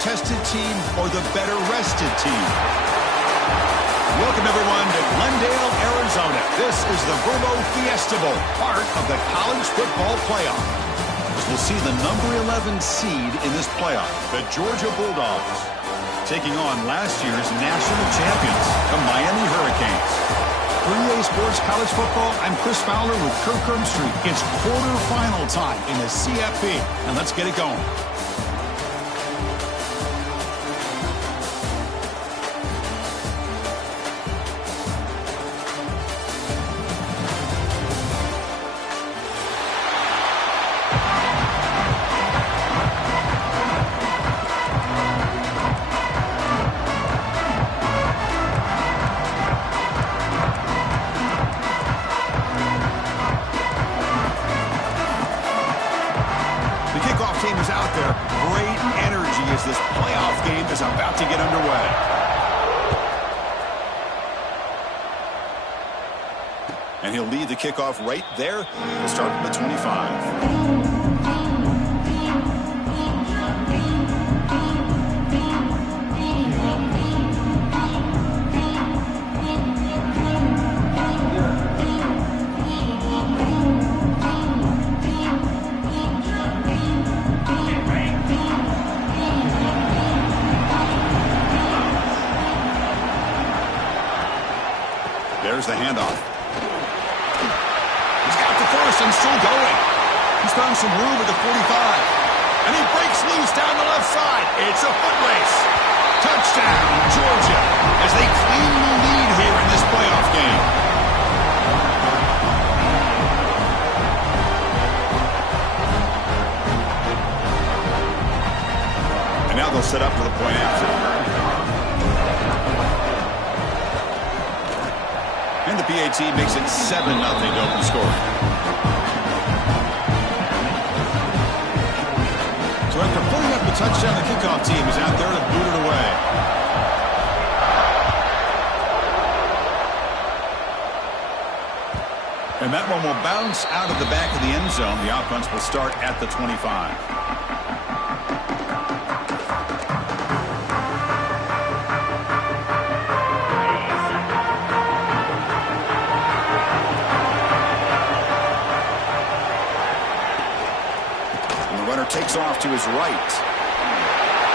tested team or the better rested team? Welcome, everyone, to Glendale, Arizona. This is the Verbo Fiesta Bowl, part of the college football playoff. We'll see the number 11 seed in this playoff, the Georgia Bulldogs, taking on last year's national champions, the Miami Hurricanes. For EA Sports College Football, I'm Chris Fowler with Kirk Herbstreit. It's quarterfinal time in the CFP, and let's get it going. And he'll lead the kickoff right there. We'll start from the 25. There's the handoff. And still going. He's found some room at the 45. And he breaks loose down the left side. It's a foot race. Touchdown, Georgia, as they claim the lead here in this playoff game. And now they'll set up for the point after. And the PAT makes it 7-0 to open scoring. So after putting up the touchdown, the kickoff team is out there to boot it away. And that one will bounce out of the back of the end zone. The offense will start at the 25. Takes off to his right.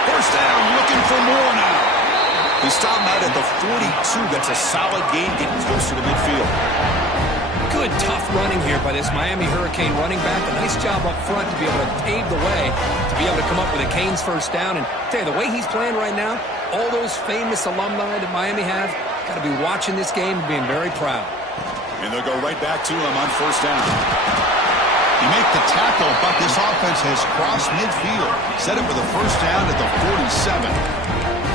First down, looking for more now. He stopped out at the 42. That's a solid gain, getting closer to midfield. Good, tough running here by this Miami Hurricane running back. A nice job up front to be able to pave the way, to be able to come up with a Canes first down. And tell you, the way he's playing right now, all those famous alumni that Miami have, got to be watching this game and being very proud. And they'll go right back to him on first down. He made the tackle, but this offense has crossed midfield. Set up for the first down at the 47.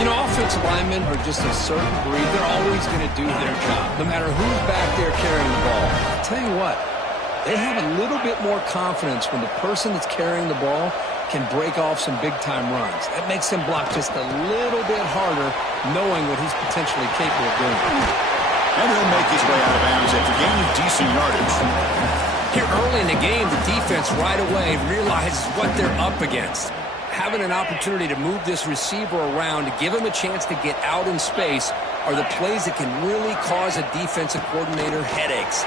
You know, offensive linemen are just a certain breed. They're always going to do their job, no matter who's back there carrying the ball. I'll tell you what, they have a little bit more confidence when the person that's carrying the ball can break off some big-time runs. That makes him block just a little bit harder, knowing what he's potentially capable of doing. And he'll make his way out of bounds after gaining decent yardage. Here early in the game, the defense right away realizes what they're up against. Having an opportunity to move this receiver around, to give him a chance to get out in space, are the plays that can really cause a defensive coordinator headaches.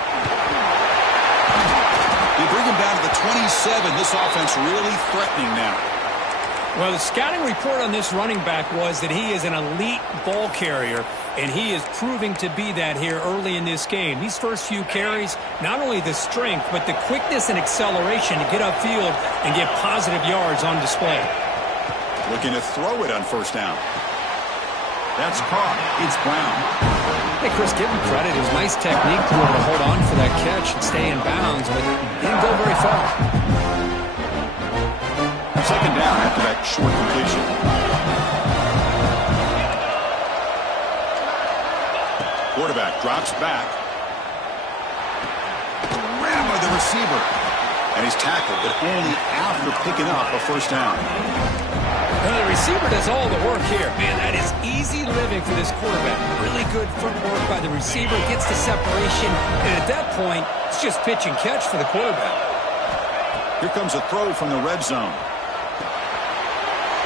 They bring him down to the 27. This offense really threatening now. Well, the scouting report on this running back was that he is an elite ball carrier, and he is proving to be that here early in this game. These first few carries, not only the strength, but the quickness and acceleration to get upfield and get positive yards on display. Looking to throw it on first down. That's caught. It's Brown. Hey, Chris, give him credit. It was nice technique to be able to hold on for that catch and stay in bounds, but it didn't go very far. Second down after that short completion. Quarterback drops back. Grab by the receiver. And he's tackled, but only after picking up a first down. Well, the receiver does all the work here. Man, that is easy living for this quarterback. Really good footwork by the receiver. Gets the separation. And at that point, it's just pitch and catch for the quarterback. Here comes a throw from the red zone.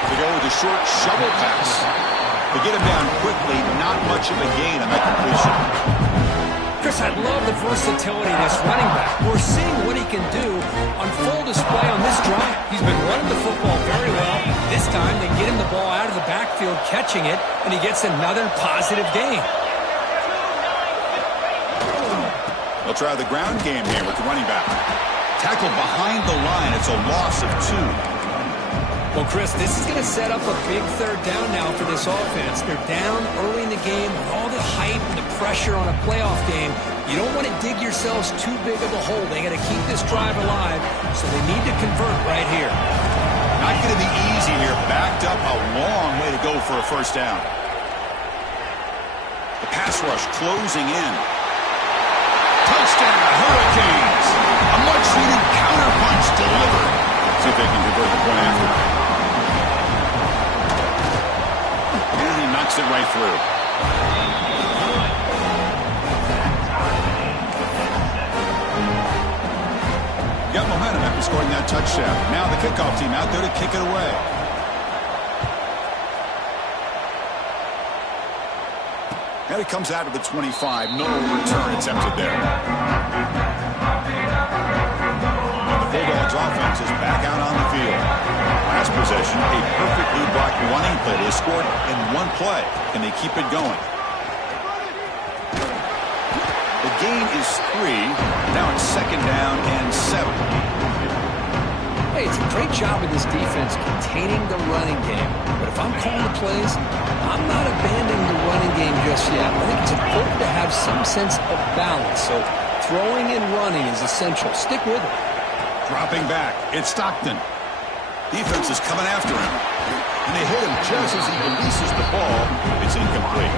They go with a short shovel pass. They get him down quickly. Not much of a gain on that completion. Chris, I love the versatility of this running back. We're seeing what he can do on full display on this drive. He's been running the football very well. This time, they get him the ball out of the backfield, catching it, and he gets another positive gain. They'll try the ground game here with the running back. Tackled behind the line. It's a loss of 2. Well, Chris, this is going to set up a big third down now for this offense. They're down early in the game with all the hype and the pressure on a playoff game. You don't want to dig yourselves too big of a hole. They got to keep this drive alive, so they need to convert right here. Not going to be easy here. Backed up a long way to go for a first down. The pass rush closing in. Touchdown, Hurricanes. A much-needed counterpunch delivered. See if they can convert the point after. And he knocks it right through. Got momentum after scoring that touchdown. Now the kickoff team out there to kick it away. And it comes out of the 25. No return attempted there. And the Bulldogs offense is back out on the field. Last possession, a perfectly blocked running play. They scored in one play, and they keep it going. The gain is 3. Now it's second down and 7. Hey, it's a great job of this defense containing the running game. But if I'm calling the plays, I'm not abandoning the running game just yet. I think it's important to have some sense of balance. So throwing and running is essential. Stick with it. Dropping back, it's Stockton. Defense is coming after him. And they hit him just as he releases the ball. It's incomplete.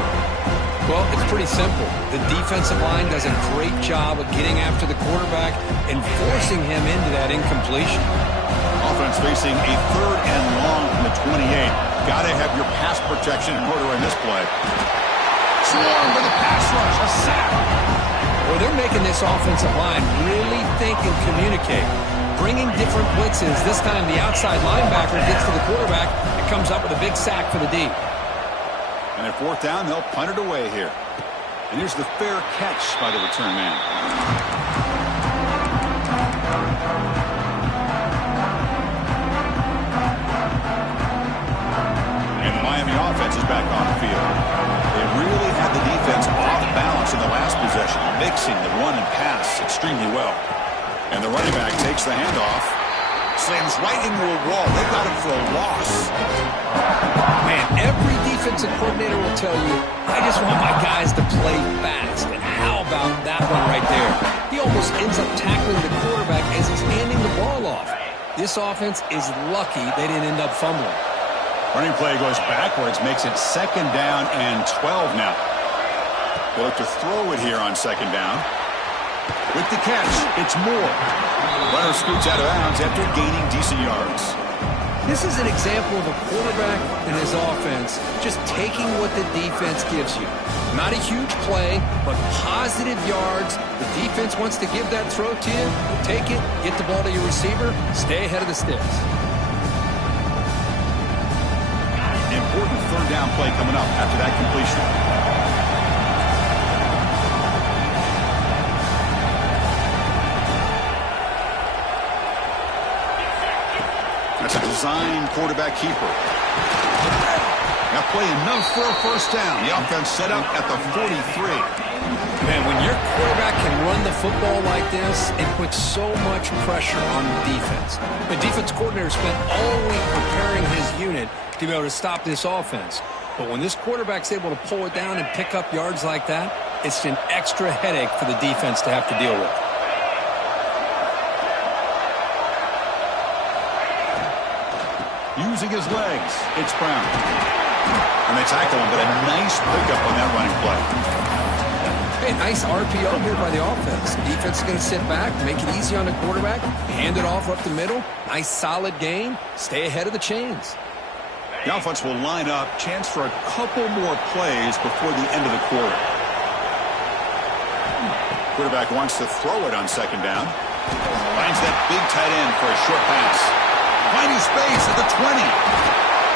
Well, it's pretty simple. The defensive line does a great job of getting after the quarterback and forcing him into that incompletion. Offense facing a third and long from the 28. Got to have your pass protection in order in this play. Swarm with a pass rush, a sack. Well, they're making this offensive line really think and communicate. Bringing different blitzes. This time the outside linebacker gets to the quarterback and comes up with a big sack for the D. And at fourth down, they'll punt it away here. And here's the fair catch by the return man. And the Miami offense is back on the field. They really had the defense off balance in the last possession, mixing the run and pass extremely well. And the running back takes the handoff, slams right into a wall. They got him for a loss. Man, every defensive coordinator will tell you, I just want my guys to play fast. And how about that one right there? He almost ends up tackling the quarterback as he's handing the ball off. This offense is lucky they didn't end up fumbling. Running play goes backwards, makes it second down and 12 now. They look to throw it here on second down. With the catch, it's Moore. Runner scoots out of bounds after gaining decent yards. This is an example of a quarterback and his offense just taking what the defense gives you. Not a huge play, but positive yards. The defense wants to give that throw to you. Take it, get the ball to your receiver, stay ahead of the sticks. Important third down play coming up after that completion. That's a design quarterback keeper. Now play enough for a first down. The offense set up at the 43. Man, when your quarterback can run the football like this, it puts so much pressure on the defense. The defense coordinator spent all week preparing his unit to be able to stop this offense. But when this quarterback's able to pull it down and pick up yards like that, it's an extra headache for the defense to have to deal with. Using his legs, it's Brown. And they tackle him, but a nice pickup on that running play. Hey, nice RPO here by the offense. Defense is going to sit back, make it easy on the quarterback, hand it off up the middle. Nice solid gain. Stay ahead of the chains. The offense will line up. Chance for a couple more plays before the end of the quarter. Quarterback wants to throw it on second down. Finds that big tight end for a short pass. Finding space at the 20.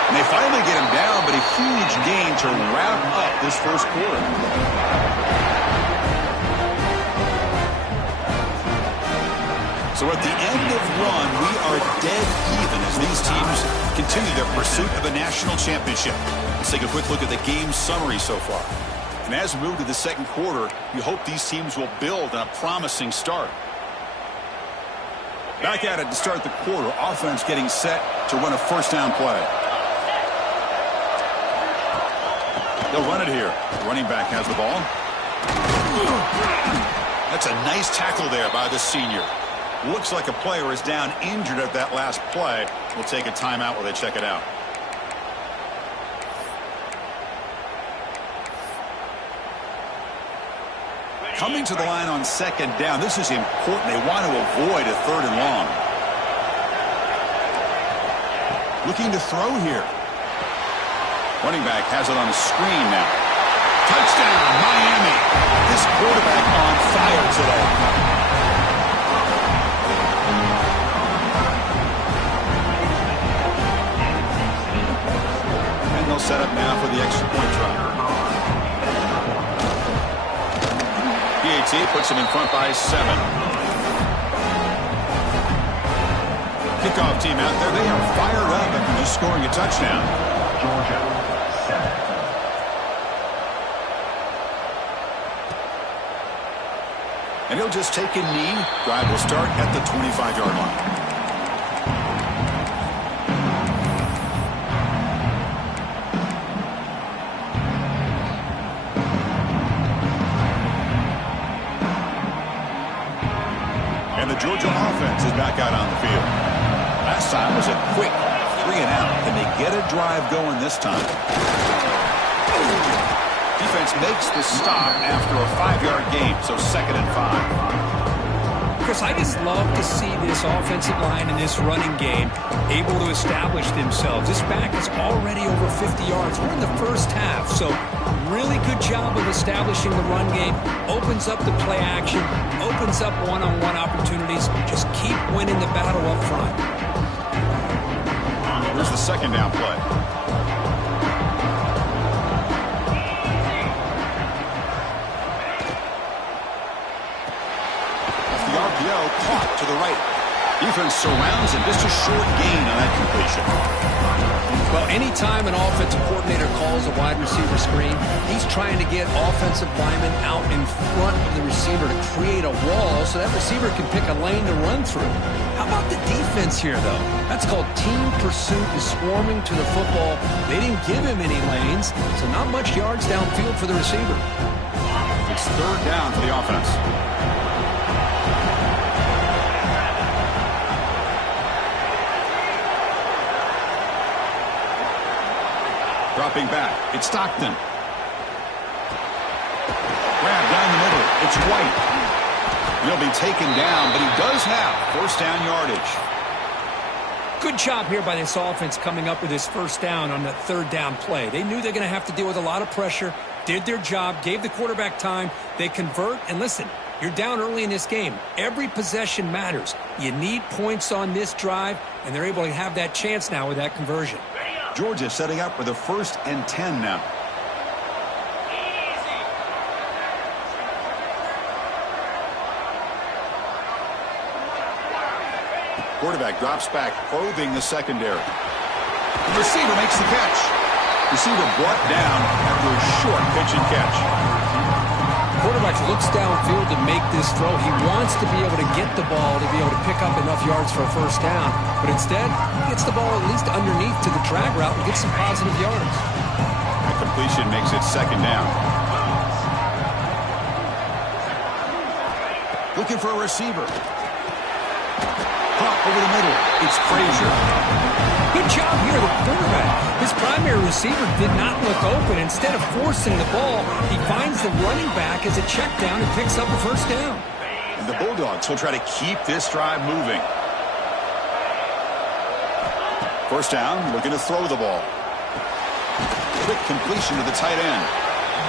And they finally get him down, but a huge gain to wrap up this first quarter. So at the end of one, we are dead even as these teams continue their pursuit of a national championship. Let's take a quick look at the game summary so far. And as we move to the second quarter, you hope these teams will build on a promising start. Back at it to start the quarter. Offense getting set to run a first down play. They'll run it here. The running back has the ball. That's a nice tackle there by the senior. Looks like a player is down injured at that last play. We'll take a timeout while they check it out. Coming to the line on second down. This is important. They want to avoid a third and long. Looking to throw here. Running back has it on the screen now. Touchdown, Miami. This quarterback on fire today. Set up now for the extra point try. PAT puts him in front by 7. Kickoff team out there. They are fired up after just scoring a touchdown. Georgia, 7. And he'll just take a knee. Drive will start at the 25-yard line. Georgia offense is back out on the field. Last time was a quick 3 and out. Can they get a drive going this time? Defense makes the stop after a 5-yard gain, so 2nd and 5. Chris, I just love to see this offensive line in this running game able to establish themselves. This back is already over 50 yards. We're in the first half, so really good job of establishing the run game. Opens up the play action, opens up one-on-one opportunities. Just keep winning the battle up front. Here's the second down play. Off the RPO, caught to the right. Defense surrounds him. Just a short gain on that completion. Well, anytime an offensive coordinator calls a wide receiver screen, he's trying to get offensive linemen out in front of the receiver to create a wall so that receiver can pick a lane to run through. How about the defense here, though? That's called team pursuit and swarming to the football. They didn't give him any lanes, so not much yards downfield for the receiver. It's third down for the offense. Dropping back. It's Stockton. Grab down the middle. It's White. He'll be taken down, but he does have first down yardage. Good job here by this offense coming up with this first down on that third down play. They knew they're going to have to deal with a lot of pressure, did their job, gave the quarterback time. They convert, and listen, you're down early in this game. Every possession matters. You need points on this drive, and they're able to have that chance now with that conversion. Georgia setting up for the 1st and 10 now. Quarterback drops back, probing the secondary. The receiver makes the catch. Receiver brought down after a short pitch and catch. Quarterback looks downfield to make this throw. He wants to be able to get the ball to be able to pick up enough yards for a first down. But instead, he gets the ball at least underneath to the drag route and gets some positive yards. That completion makes it second down. Looking for a receiver. Pop over the middle. It's Frazier. Good job here, the quarterback. His primary receiver did not look open. Instead of forcing the ball, he finds the running back as a check down and picks up a first down. And the Bulldogs will try to keep this drive moving. First down, looking to throw the ball. Quick completion to the tight end.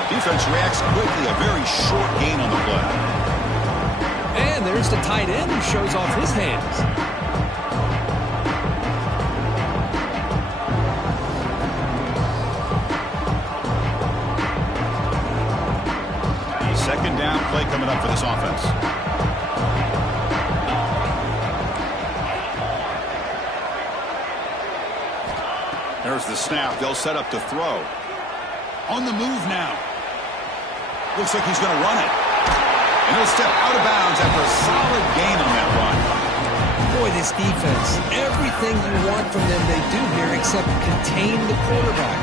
Defense reacts quickly, a very short gain on the play. And there's the tight end who shows off his hands. play coming up for this offense. There's the snap. They'll set up to throw. On the move now. Looks like he's going to run it. And he'll step out of bounds after a solid gain on that run. Boy, this defense, everything you want from them they do here except contain the quarterback.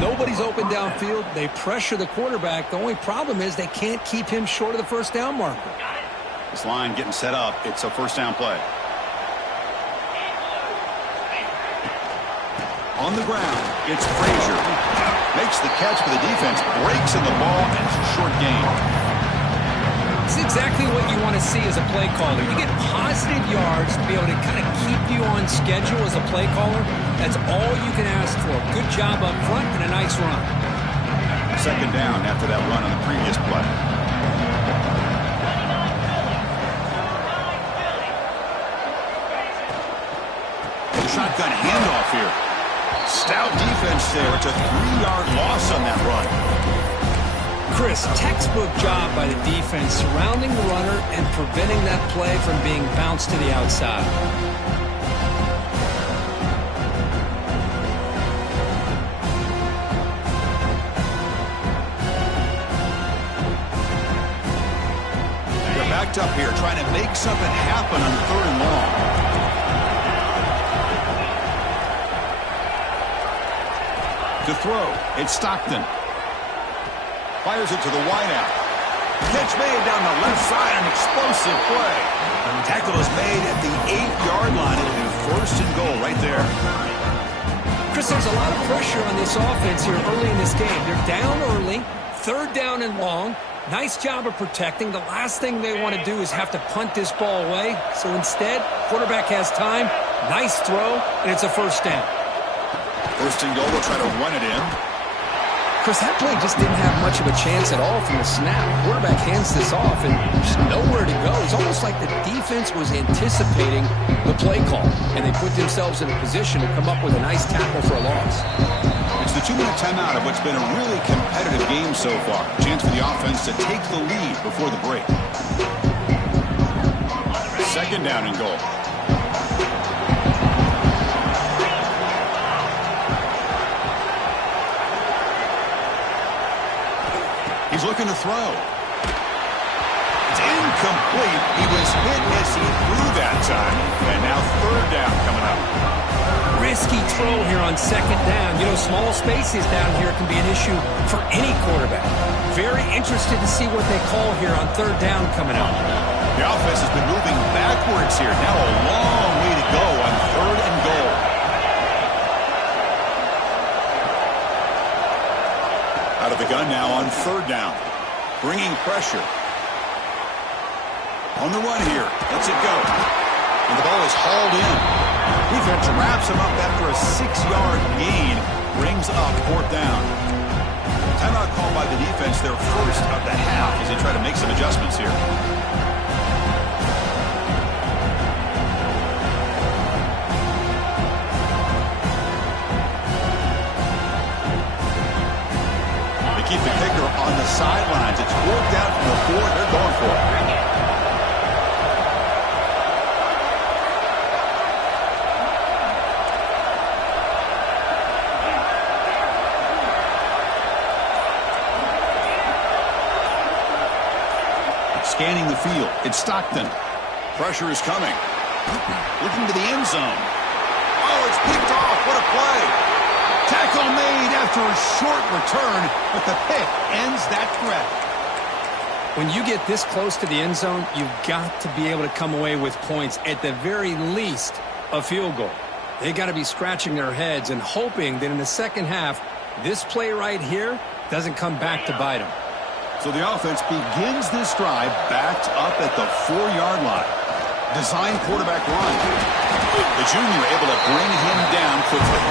Nobody's open downfield. They pressure the quarterback. The only problem is they can't keep him short of the first down marker. This line getting set up. It's a first down play. On the ground, it's Frazier. Makes the catch for the defense. Breaks in the ball, and it's a short gain. It's exactly what you want to see as a play caller. You get positive yards to be able to kind of keep you on schedule as a play caller. That's all you can ask for. Good job up front and a nice run. Second down after that run on the previous play. Shotgun handoff here. Stout defense there. It's a 3-yard loss on that run. Chris, textbook job by the defense surrounding the runner and preventing that play from being bounced to the outside. They're backed up here trying to make something happen on 3rd and long. To throw, it's Stockton. Fires it to the wideout. Catch made down the left side, an explosive play. Tackle is made at the 8-yard line. It'll be 1st and goal right there. Chris, there's a lot of pressure on this offense here early in this game. They're down early, 3rd down and long. Nice job of protecting. The last thing they want to do is have to punt this ball away. So instead, quarterback has time. Nice throw, and it's a 1st down. 1st and goal, we'll try to run it in. Chris, that play just didn't have much of a chance at all from the snap. Quarterback hands this off, and there's nowhere to go. It's almost like the defense was anticipating the play call, and they put themselves in a position to come up with a nice tackle for a loss. It's the 2-minute timeout of what's been a really competitive game so far. Chance for the offense to take the lead before the break. 2nd down and goal. He's looking to throw. It's incomplete. He was hit as he threw that time. And now 3rd down coming up. Risky throw here on 2nd down. You know, small spaces down here can be an issue for any quarterback. Very interested to see what they call here on 3rd down coming up. The offense has been moving backwards here. Now a long way to go on 3rd and goal. Out of the gun now on 3rd down. Bringing pressure. On the run here. Lets it go. And the ball is hauled in. Defense wraps him up after a 6-yard gain. Brings up 4th down. Timeout called by the defense, their 1st of the half as they try to make some adjustments here. Keep the kicker on the sidelines. It's worked out from the 4. They're going for it. Scanning the field. It's Stockton. Pressure is coming. Looking to the end zone. Oh, it's picked off. What a play. Tackle made after a short return, but the pick ends that threat. When you get this close to the end zone, you've got to be able to come away with points, at the very least, a field goal. They got to be scratching their heads and hoping that in the second half, this play right here doesn't come back to bite them. So the offense begins this drive backed up at the 4-yard line. Design quarterback run. The junior able to bring him down quickly.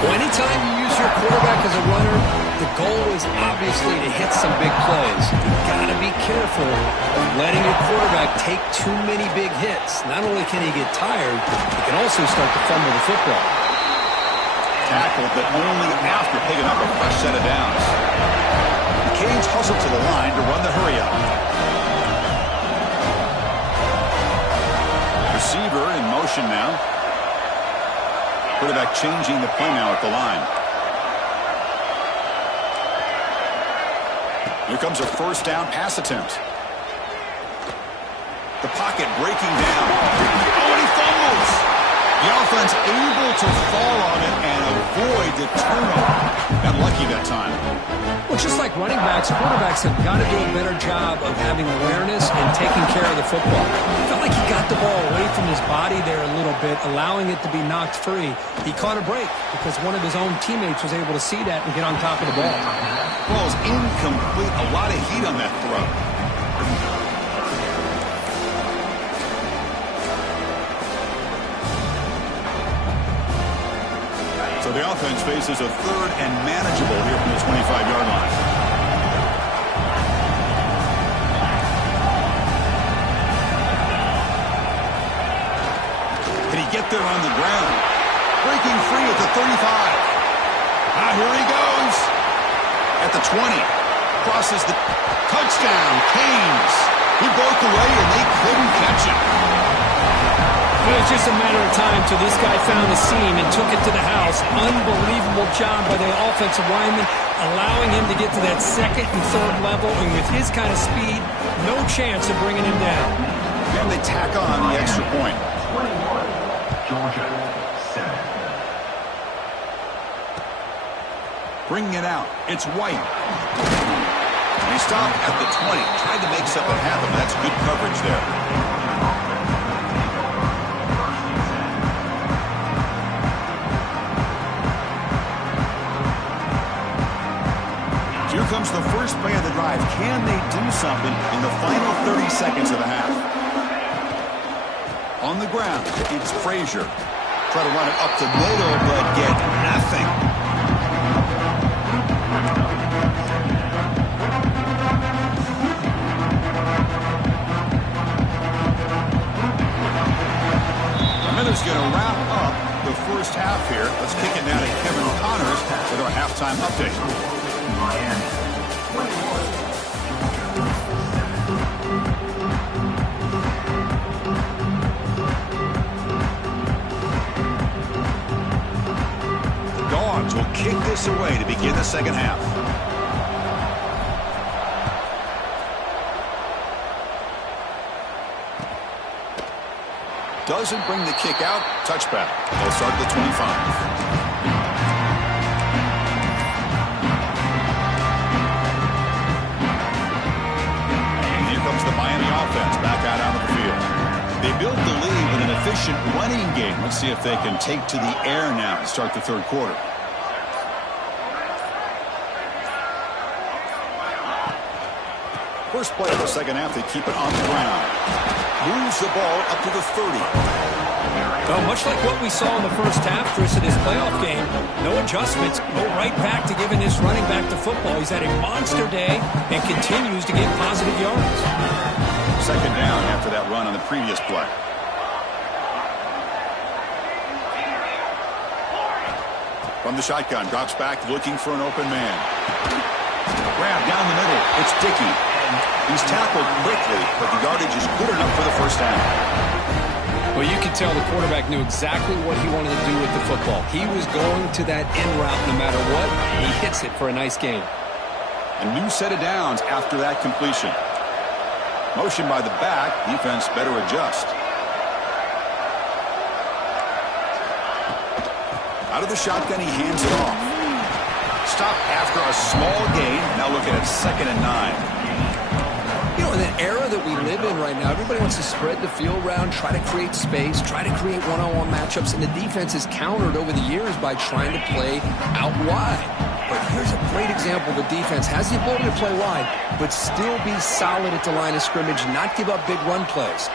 Well, anytime you use your quarterback as a runner, the goal is obviously to hit some big plays. You've got to be careful of letting your quarterback take too many big hits. Not only can he get tired, he can also start to fumble the football. Tackled, but only after picking up a fresh set of downs. Canes hustle to the line to run the hurry-up. Receiver in motion now. Quarterback changing the play now at the line. Here comes a first down pass attempt. The pocket breaking down. Oh, and he fumbles. The offense able to fall on it and avoid the turnover. Got lucky that time. Well, just like running backs, quarterbacks have got to do a better job of having awareness and taking care of the football. Felt like he got the ball away from his body there a little bit, allowing it to be knocked free. He caught a break because one of his own teammates was able to see that and get on top of the ball. Ball's incomplete. A lot of heat on that throw. So the offense faces a third and manageable here from the 25-yard line. Can he get there on the ground? Breaking free at the 35. Here he goes. At the 20. Crosses the touchdown. Canes. He broke away and they couldn't catch him. It was just a matter of time till this guy found a seam and took it to the house. Unbelievable job by the offensive lineman, allowing him to get to that second and third level. And with his kind of speed, no chance of bringing him down. And they tack on the extra point. 21, Georgia, 7. Bringing it out. It's White. And he stopped at the 20. Tried to make something happen. That's good coverage there. Here comes the first play of the drive. Can they do something in the final 30 seconds of the half? On the ground, it's Frazier. Try to run it up the middle, but get nothing. Miller's going to wrap up the first half here. Let's kick it down to Kevin Connors with our halftime update. Miami, 21, The Dogs will kick this away to begin the second half. Doesn't bring the kick out. Touchback. They'll start at the 25. The Miami offense back out onto the field. They built the lead with an efficient running game. Let's see if they can take to the air now to start the third quarter. First play of the second half, they keep it on the ground. Moves the ball up to the 30. Well, much like what we saw in the first half, Chris, of this playoff game, no adjustments, go right back to giving this running back the football. He's had a monster day and continues to get positive yards. Second down after that run on the previous play. From the shotgun, drops back looking for an open man. Grab down the middle. It's Dickey. He's tackled quickly, but the yardage is good enough for the first down. Well, you can tell the quarterback knew exactly what he wanted to do with the football. He was going to that end route no matter what. He hits it for a nice gain. A new set of downs after that completion. Motion by the back. Defense better adjust. Out of the shotgun, he hands it off. Stop after a small gain. Now looking at 2nd and 9. You know, in the era that we live in right now, everybody wants to spread the field around, try to create space, try to create one-on-one matchups, and the defense is countered over the years by trying to play out wide. But here's a great example. The defense has the ability to play wide, but still be solid at the line of scrimmage, not give up big run plays.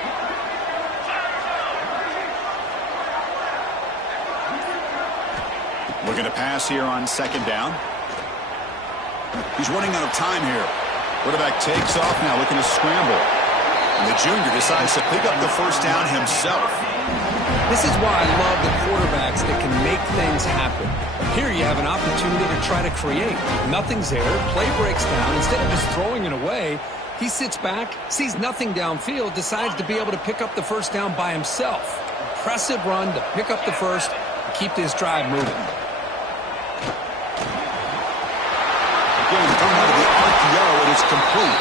Looking to pass here on 2nd down. He's running out of time here. Quarterback takes off now, looking to scramble. And the junior decides to pick up the first down himself. This is why I love the quarterbacks that can make things happen. Here you have an opportunity to try to create. Nothing's there. Play breaks down. Instead of just throwing it away, he sits back, sees nothing downfield, decides to be able to pick up the first down by himself. Impressive run to pick up the first and keep this drive moving. Again, coming out of the RPO, and it's complete.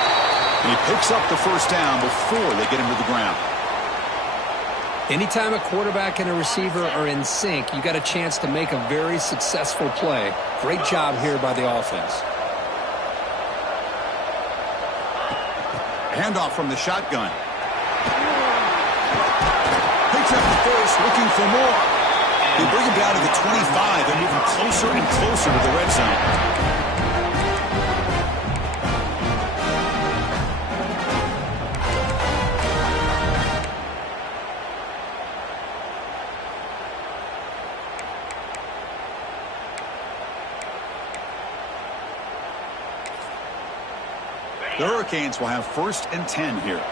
And he picks up the first down before they get him to the ground. Anytime a quarterback and a receiver are in sync, you got a chance to make a very successful play. Great job here by the offense. Handoff from the shotgun. Picks up the first, looking for more. They bring him down to the 25 and moving closer and closer to the red zone. The Hurricanes will have 1st and 10 here.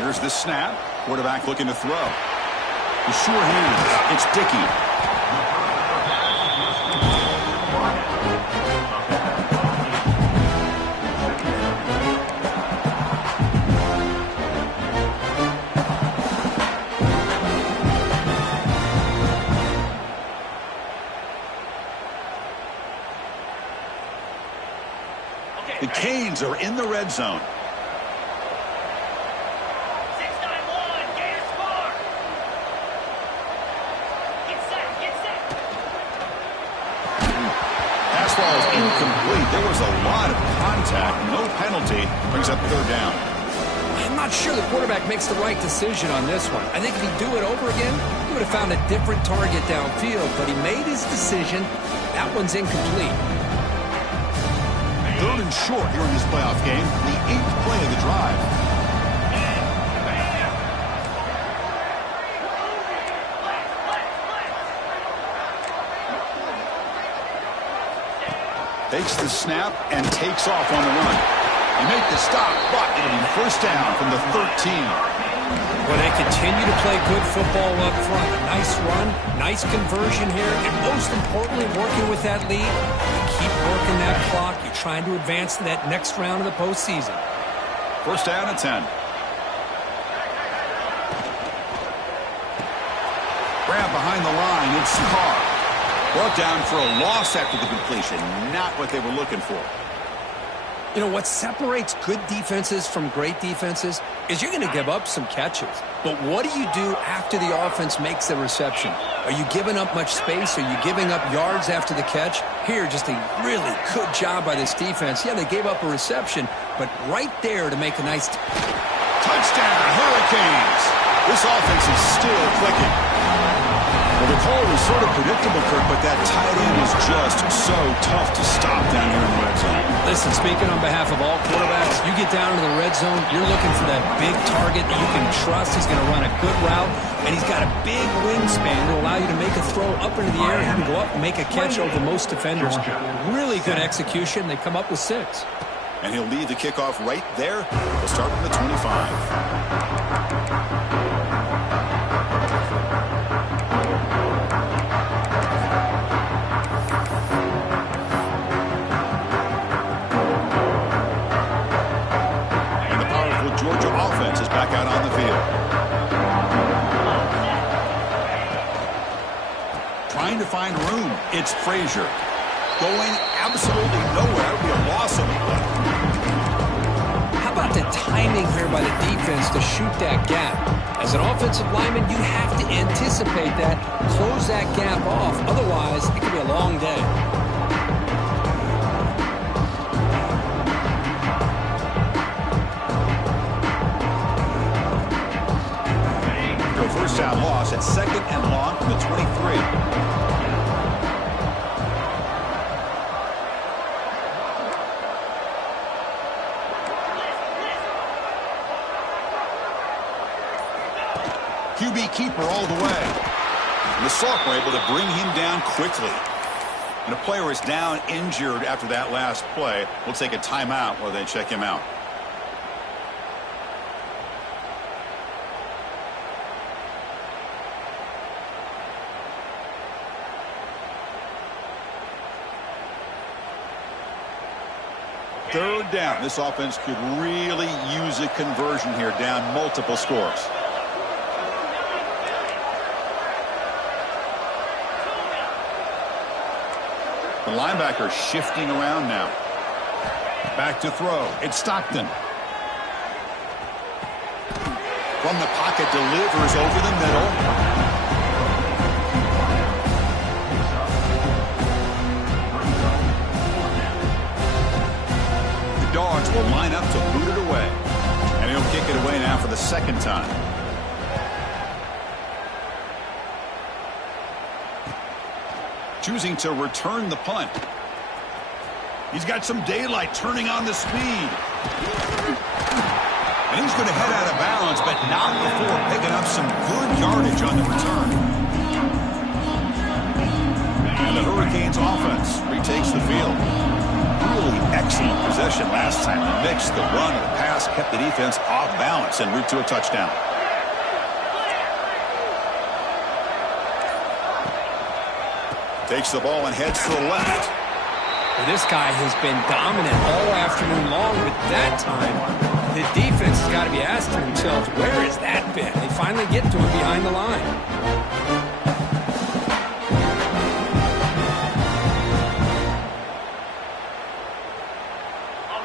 Here's the snap. Quarterback looking to throw. The sure hands. It's Dickey. The Canes are in the red zone. 6-9-1, Gators score. Get set. Pass ball is incomplete. There was a lot of contact. No penalty. Brings up 3rd down. I'm not sure the quarterback makes the right decision on this one. I think if he'd do it over again, he would have found a different target downfield, but he made his decision. That one's incomplete. 3rd and short here in this playoff game. The 8th play of the drive. Takes the snap and takes off on the run. They make the stop, but it'll be 1st down from the 13. Well, they continue to play good football up front. A nice run, nice conversion here, and most importantly, working with that lead. You keep working that clock. You're trying to advance to that next round of the postseason. 1st down at 10. Grab behind the line. It's Carr. Brought down for a loss after the completion. Not what they were looking for. You know, what separates good defenses from great defenses is you're going to give up some catches. But what do you do after the offense makes the reception? Are you giving up much space? Are you giving up yards after the catch? Here, just a really good job by this defense. Yeah, they gave up a reception, but right there to make a nice touchdown, Hurricanes. This offense is still clicking. Well, the call was sort of predictable, Kirk, but that tight end is just so tough to stop down here in the red zone. Listen, speaking on behalf of all quarterbacks, you get down into the red zone, you're looking for that big target that you can trust. He's going to run a good route, and he's got a big wingspan to allow you to make a throw up into the air. He can go up and make a catch over most defenders. Really good execution. They come up with 6. And he'll lead the kickoff right there. We'll start from the 25. Back out on the field. Trying to find room. It's Frazier. Going absolutely nowhere. It'll be a loss of a play. How about the timing here by the defense to shoot that gap? As an offensive lineman, you have to anticipate that, close that gap off. Otherwise, it could be a long day. First down loss at 2nd and long from the 23. QB keeper all the way. And the Salk were able to bring him down quickly. And a player is down injured after that last play. We'll take a timeout while they check him out. 3rd down. This offense could really use a conversion here, down multiple scores. The linebacker shifting around now. Back to throw. It's Stockton. From the pocket, delivers over the middle. The Dogs will line up to boot it away. And he'll kick it away now for the 2nd time. Choosing to return the punt. He's got some daylight, turning on the speed. And he's going to head out of bounds, but not before picking up some good yardage on the return. And the Hurricanes offense retakes the field. Really excellent possession last time. The mix, the run, and the pass kept the defense off balance en route to a touchdown. Takes the ball and heads to the left. Well, this guy has been dominant all afternoon long, but that time, the defense has got to be asking themselves, where has that been? They finally get to him behind the line.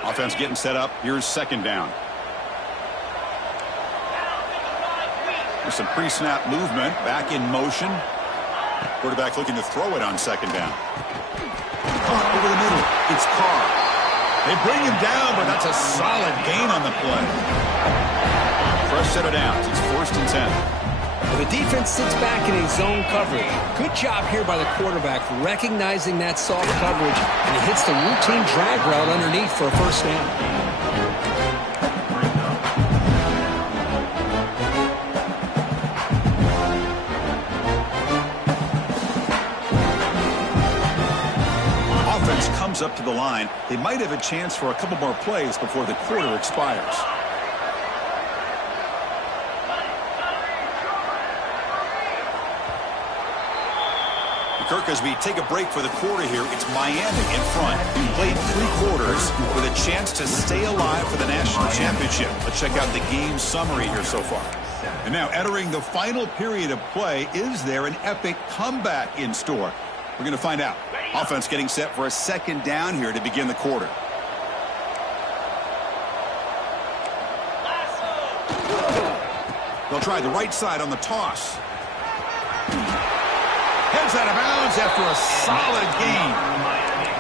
Offense getting set up. Here's 2nd down. There's some pre-snap movement. Back in motion. Quarterback looking to throw it on 2nd down. Caught over the middle. It's Carr. They bring him down, but that's a solid gain on the play. Fresh set of downs. It's 1st and 10. Well, the defense sits back in a zone coverage. Good job here by the quarterback recognizing that soft coverage, and he hits the routine drag route underneath for a 1st down. Comes up to the line. They might have a chance for a couple more plays before the quarter expires. Kirk, as we take a break for the quarter here, it's Miami in front. We played 3 quarters with a chance to stay alive for the national championship. Let's check out the game summary here so far. And now entering the final period of play, is there an epic comeback in store? We're going to find out. Offense getting set for a 2nd down here to begin the quarter. They'll try the right side on the toss. Heads out of bounds after a solid gain.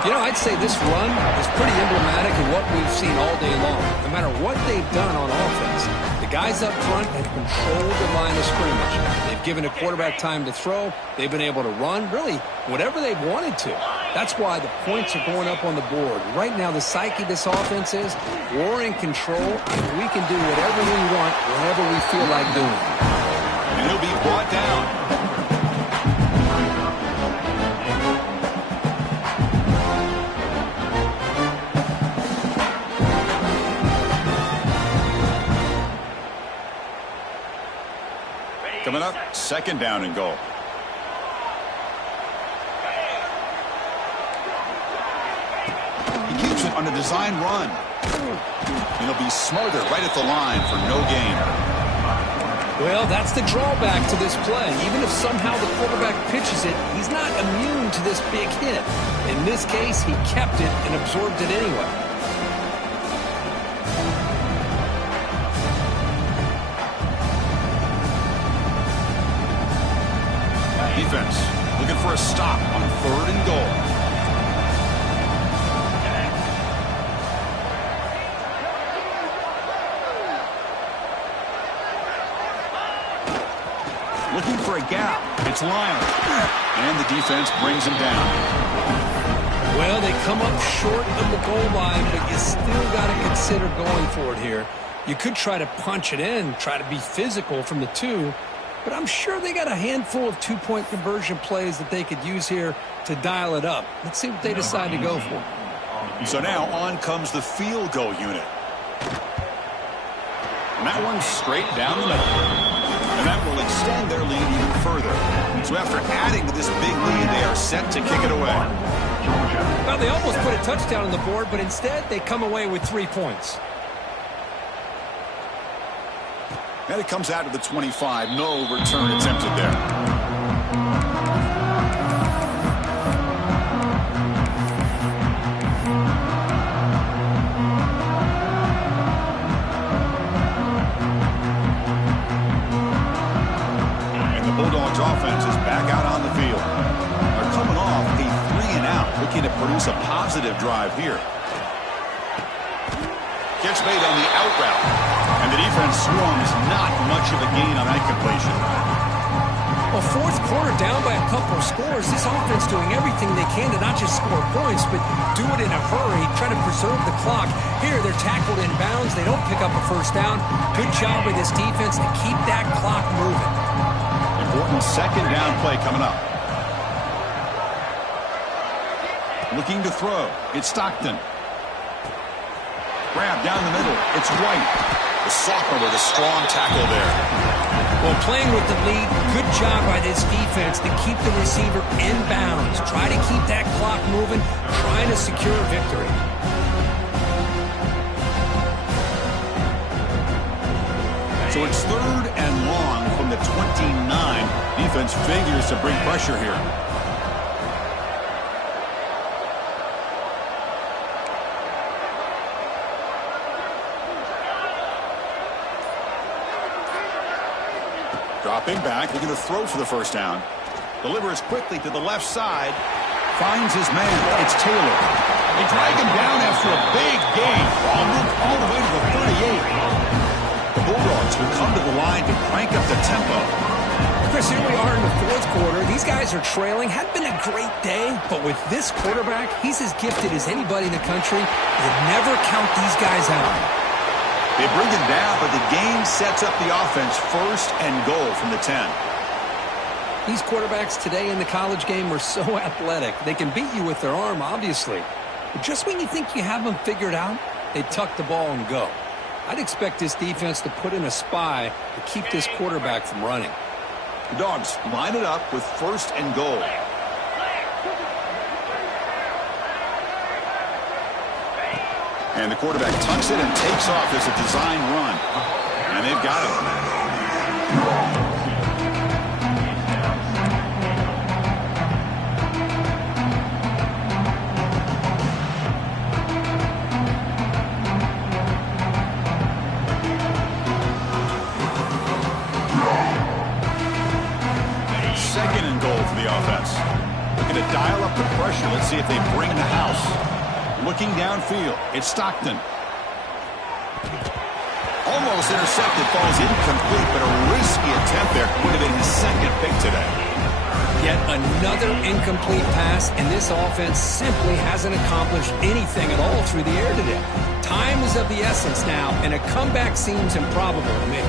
You know, I'd say this run is pretty emblematic of what we've seen all day long. No matter what they've done on offense, the guys up front have controlled the line of scrimmage. They've given a quarterback time to throw. They've been able to run, really, whatever they've wanted to. That's why the points are going up on the board. Right now, the psyche of this offense is we're in control, and we can do whatever we want, whenever we feel like doing. And he'll be brought down. Coming up, 2nd down and goal. He keeps it on a design run. And he'll be smarter right at the line for no gain. Well, that's the drawback to this play. Even if somehow the quarterback pitches it, he's not immune to this big hit. In this case, he kept it and absorbed it anyway. Defense looking for a stop on 3rd and goal. Looking for a gap. It's Lyon. And the defense brings him down. Well, they come up short of the goal line, but you still got to consider going for it here. You could try to punch it in, try to be physical from the 2, but I'm sure they got a handful of 2-point conversion plays that they could use here to dial it up. Let's see what they decide to go for. So now on comes the field goal unit. And that one's straight down the middle. And that will extend their lead even further. So after adding to this big lead, they are set to kick it away. Georgia. Well, they almost put a touchdown on the board, but instead they come away with 3 points. And it comes out to the 25. No return attempted there. Bulldogs offense is back out on the field. They're coming off a 3-and-out, looking to produce a positive drive here. Catch made on the out route, and the defense swarms not much of a gain on that completion. Well, fourth quarter down by a couple of scores. This offense doing everything they can to not just score points, but do it in a hurry, try to preserve the clock. Here, they're tackled in bounds. They don't pick up a first down. Good job by this defense to keep that clock moving. Important second down play coming up. Looking to throw. It's Stockton. Grab down the middle. It's White. The sophomore with a strong tackle there. Well, playing with the lead, good job by this defense to keep the receiver in bounds. Try to keep that clock moving, trying to secure a victory. So it's 3rd and long from the 29. Defense figures to bring pressure here. Dropping back, looking to throw for the first down. Delivers quickly to the left side. Finds his man. It's Taylor. They drag him down after a big gain. All the way to the 38. The Bulldogs will come to the line to crank up the tempo. Chris, here we are in the fourth quarter. These guys are trailing. Hadn't been a great day, but with this quarterback, he's as gifted as anybody in the country. You never count these guys out. They bring him down, but the game sets up the offense 1st and goal from the 10. These quarterbacks today in the college game are so athletic. They can beat you with their arm, obviously. But just when you think you have them figured out, they tuck the ball and go. I'd expect this defense to put in a spy to keep this quarterback from running. The Dogs line it up with 1st and goal. And the quarterback tucks it and takes off as a design run. And they've got it. To dial up the pressure. Let's see if they bring the house. Looking downfield. It's Stockton. Almost intercepted. Falls incomplete, but a risky attempt there. Would have been his 2nd pick today. Yet another incomplete pass, and this offense simply hasn't accomplished anything at all through the air today. Time is of the essence now, and a comeback seems improbable to me.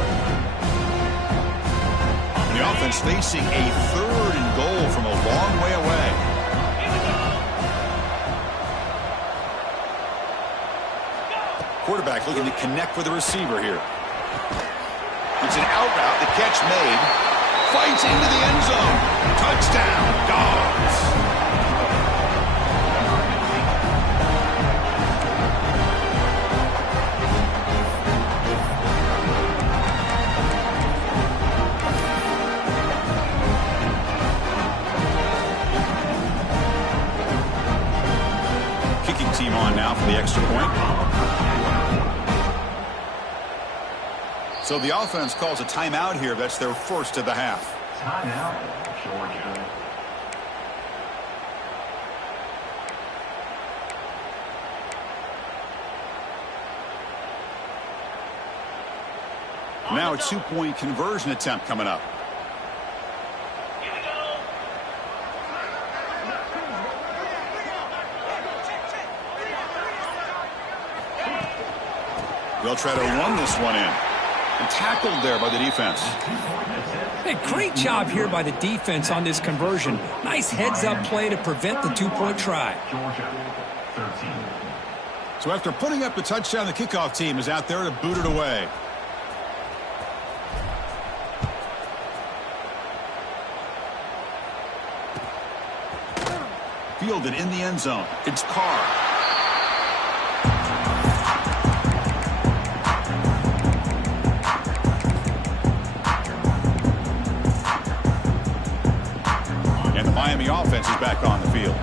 The offense facing a 3rd and goal from a long way away. Quarterback looking to connect with the receiver here. It's an out route. The catch made. Fights into the end zone. Touchdown, Dogs. Team on now for the extra point. So the offense calls a timeout here. That's their 1st of the half. Timeout, Georgia. Now a 2-point conversion attempt coming up. They'll try to run this one in. And tackled there by the defense. Hey, great job here by the defense on this conversion. Nice heads-up play to prevent the 2-point try. Georgia, 13. So after putting up the touchdown, the kickoff team is out there to boot it away. fielded in the end zone. It's Carr. And the Miami offense is back on the field.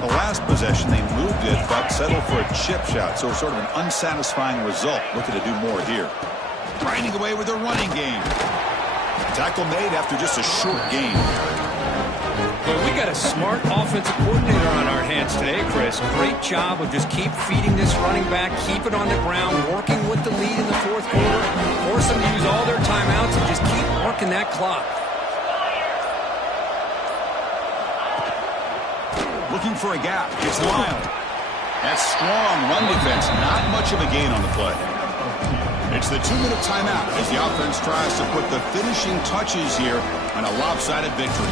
The last possession, they moved it, but settled for a chip shot, so sort of an unsatisfying result. Looking to do more here. Grinding away with their running game. Tackle made after just a short gain. Well, we got a smart offensive coordinator on our hands today, Chris. Great job of just keep feeding this running back, keep it on the ground, working with the lead in the fourth quarter, force them to use all their timeouts, and just keep working that clock. Looking for a gap. It's Lyle. That strong run defense, not much of a gain on the play. It's the 2-minute timeout as the offense tries to put the finishing touches here on a lopsided victory.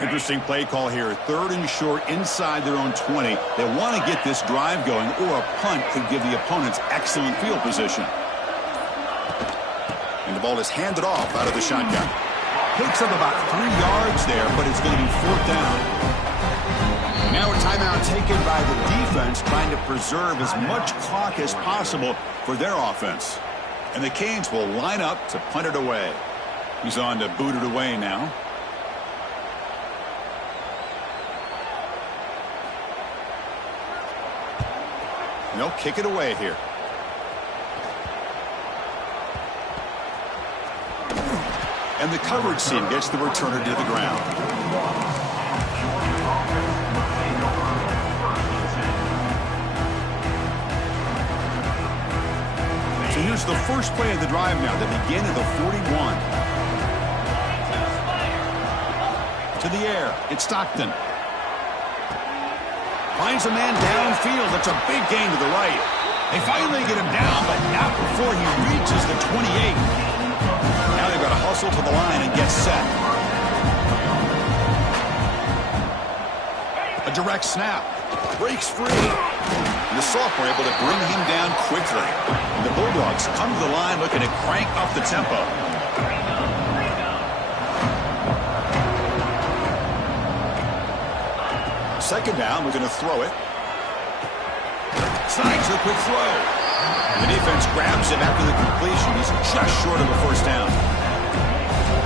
Interesting play call here. 3rd and short inside their own 20. They want to get this drive going, or a punt could give the opponents excellent field position. And the ball is handed off out of the shotgun. Picks up about 3 yards there, but it's going to be 4th down. Now a timeout taken by the defense, trying to preserve as much clock as possible for their offense. And the Canes will line up to punt it away. He's on to boot it away now. They'll kick it away here. And the coverage team gets the returner to the ground. So here's the first play of the drive now. They begin at the 41. To the air. It's Stockton. Finds a man downfield. That's a big gain to the right. They finally get him down, but not before he reaches the 28. Now they've got to hustle to the line and get set. A direct snap. Breaks free. And the sophomore able to bring him down quickly. And the Bulldogs come to the line looking to crank up the tempo. Second down, we're going to throw it. Signs a quick throw. The defense grabs him after the completion. He's just short of a first down.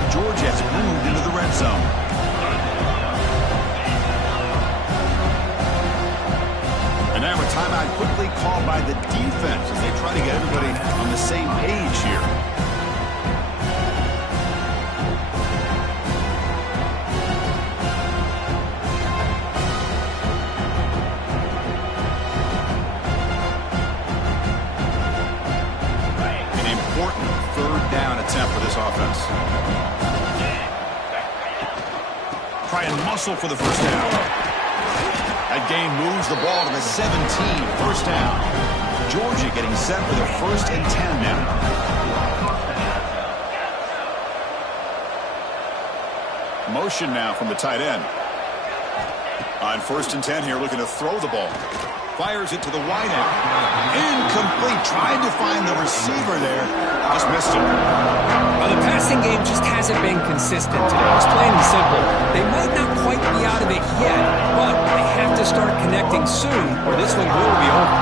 Georgia has moved into the red zone. And now a timeout quickly called by the defense as they try to get everybody on the same page here. For this offense. Try and muscle for the first down. That game moves the ball to the 17. First down. Georgia getting set for the 1st and 10 now. Motion now from the tight end. On 1st and 10 here, looking to throw the ball. Fires it to the wide end. Incomplete. Tried to find the receiver there. Just missed him. Well, the passing game just hasn't been consistent today. It's plain and simple. They might not quite be out of it yet, but they have to start connecting soon or this one will be over.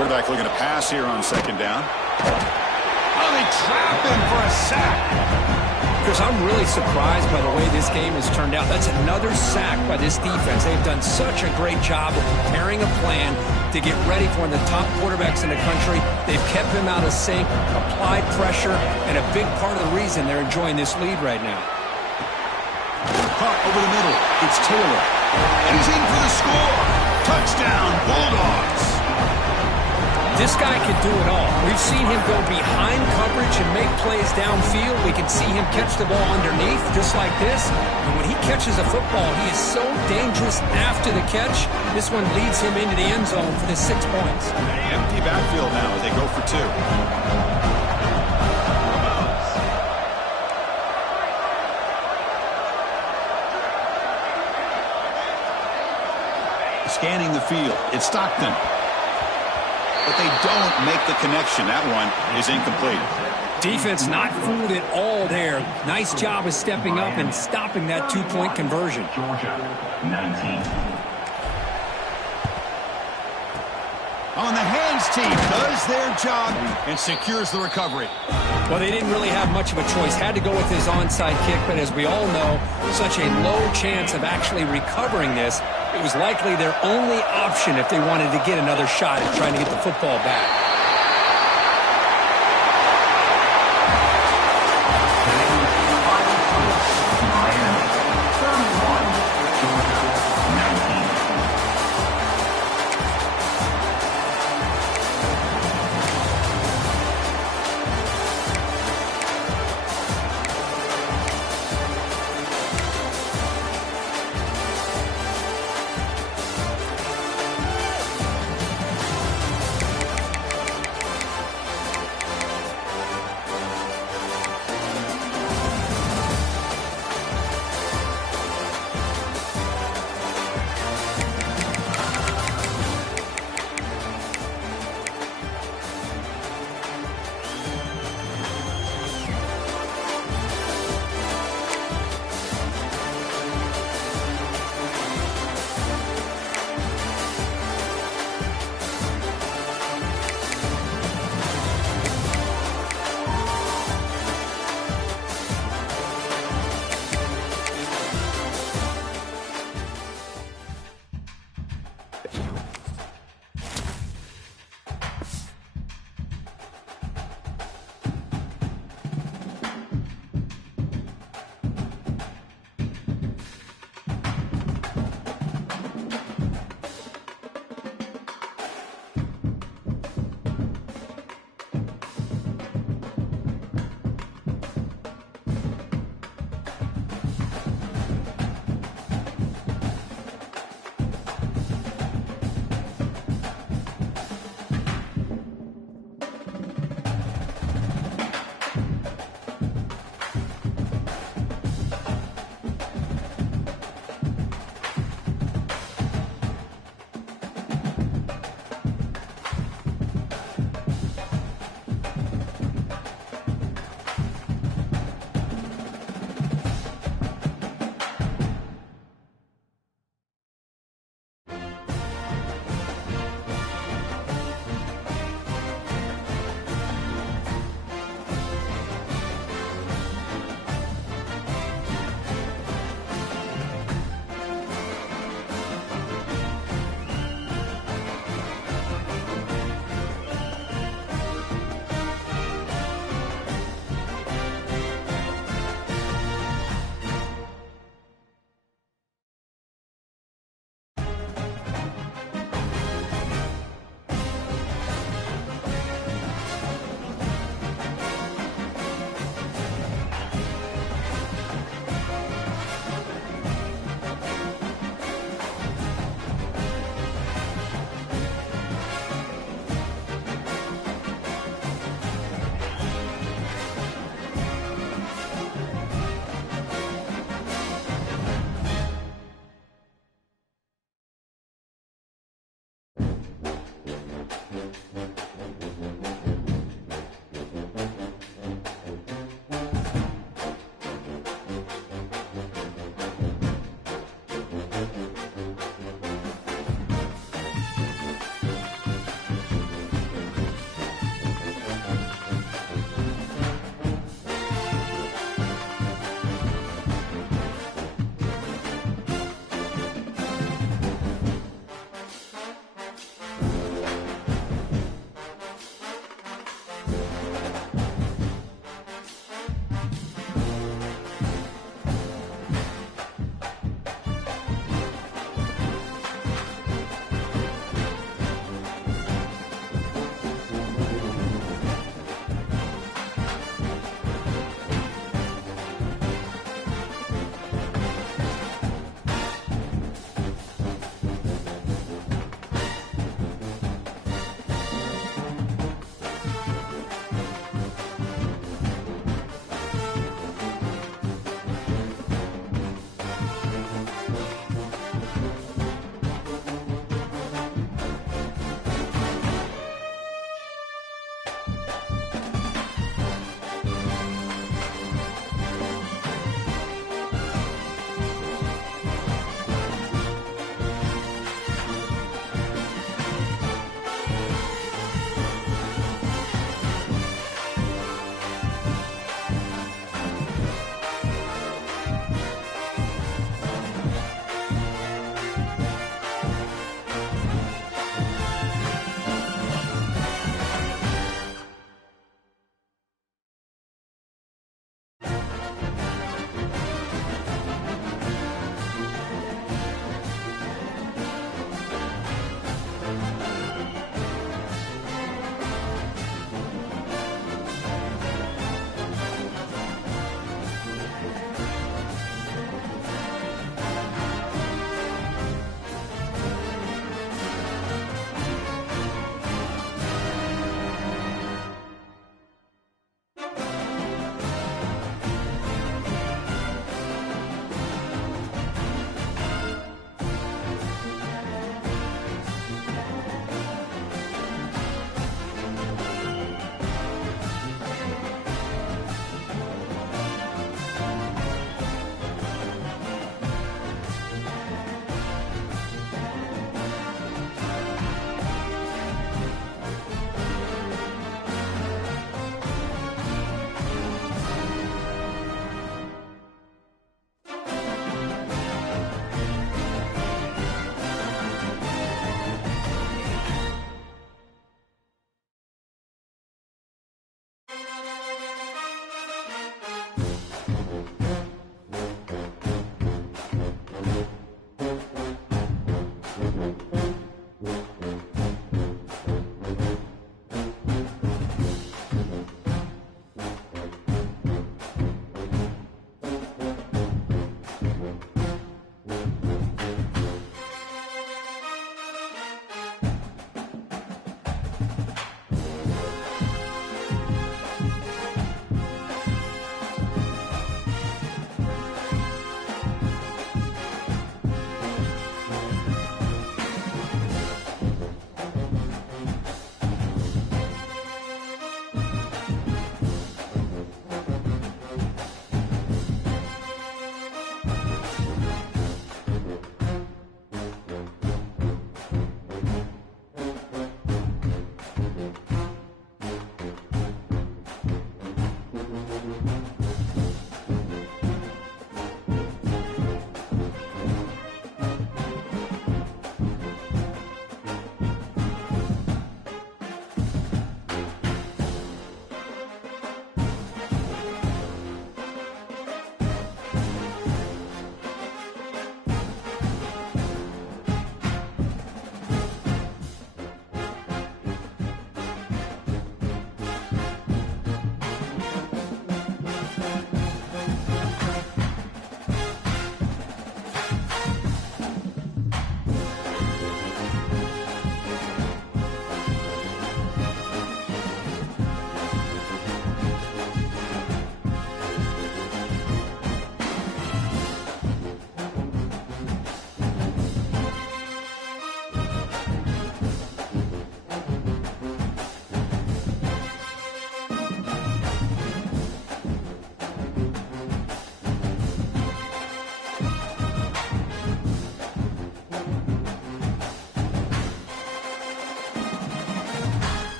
Quarterback looking to pass here on 2nd down. Oh, they trap him for a sack. Chris, I'm really surprised by the way this game has turned out. That's another sack by this defense. They've done such a great job of preparing a plan to get ready for one of the top quarterbacks in the country. They've kept him out of sync, applied pressure, and a big part of the reason they're enjoying this lead right now. Caught over the middle. It's Taylor. And he's in for the score. Touchdown, Bulldogs. This guy can do it all. We've seen him go behind coverage and make plays downfield. We can see him catch the ball underneath, just like this. And when he catches a football, he is so dangerous after the catch. This one leads him into the end zone for the 6 points. Empty backfield now as they go for 2. scanning the field. It's Stockton. But they don't make the connection. That one is incomplete. Defense not fooled at all there. Nice job of stepping up and stopping that two-point conversion. Georgia, 19. On the hands team does their job and secures the recovery. Well, they didn't really have much of a choice. Had to go with his onside kick, but as we all know, such a low chance of actually recovering this. It was likely their only option if they wanted to get another shot at trying to get the football back.